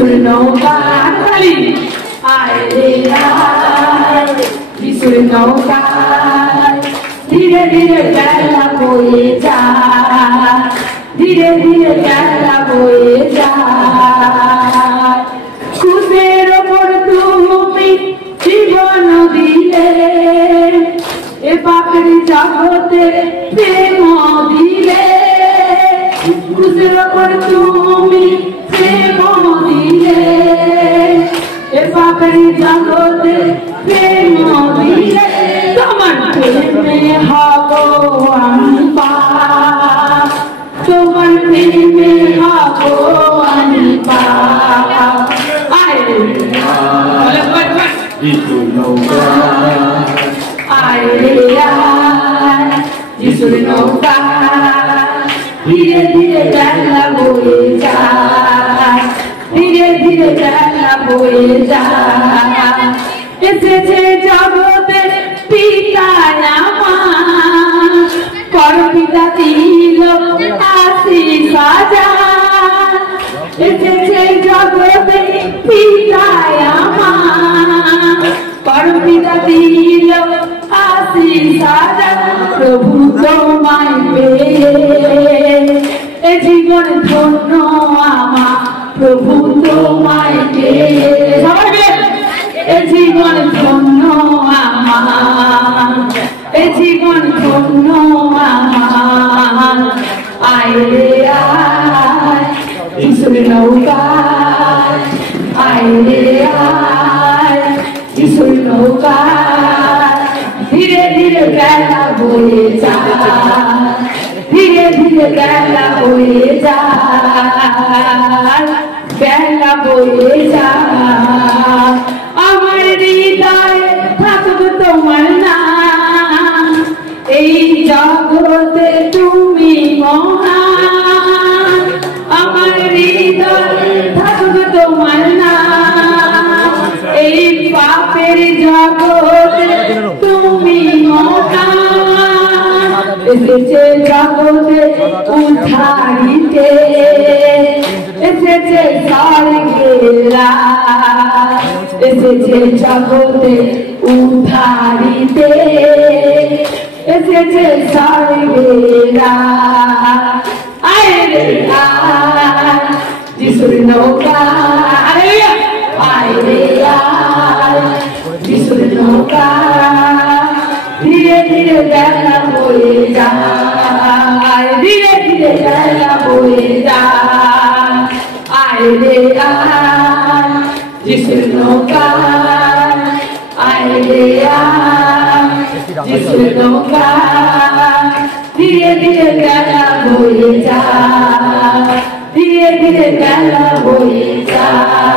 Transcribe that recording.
যিশুর নৌকা তালি আয় রে আয় যিশুর নৌকা ধীরে ধীরে বেলা বয়ে যায় ধীরে ধীরে বেলা বয়ে যায় ক্রুশের ওপর তুমি জীবন দিলে এ পাপের জগতে প্রেম দিলে ক্রুশের ওপর তুমি প্রেম দিলে এ পাপের জগতে প্রেম দিলে তোমার প্রেমে হব আমি পাপ তোমার প্রেমে হব আমি পাপ আয় যিশুর নৌকা আয় রে আয় যিশুর নৌকা ধীরে ধীরে বেলা বয়ে যায় ধীরে ধীরে বেলা বয়ে যায় এসেছে জগতের পিতা আমার কর পিতা দিল আশীষ হাজার এসেছে জগতের পিতা আমার কর পিতা দিল আশীষ হাজার প্রভু তোমায় পেয়ে এ জীবন ধন্য আমার প্রভু তোমায় পেয়ে এ জীবন ধন্য আমার এ জীবন ধন্য আমার আয় রে আয় যিশুর নৌকা আয় রে আয় যিশুর নৌকা ধীরে ধীরে বেলা বয়ে যায় ধীরে ধীরে বেলা বয়ে যায় বেলা বয়ে যায় আমার হৃদয়ে থাকবে তোমার নাম এই জগতে তুমি মহান আমার হৃদয়ে থাকবে তোমার নাম এই পাপের জগতে তুমি মহান এসেছে জগতে উদ্ধারিতে এসেছে স্বর্গেরা এসেছে জগতে উদ্ধারিতে এসেছে স্বর্গেরা আয় রে আয় যিশুর নৌকা আয় রে আয় যিশুর নৌকা ধীরে ধীরে বেলা বয়ে যায় ধীরে ধীরে বেলা বয়ে যায় আয় রে আয় যিশুর নৌকা আয় রে আয় যিশুর নৌকা ধীরে ধীরে বেলা বয়ে যায় ধীরে ধীরে বেলা বয়ে যায়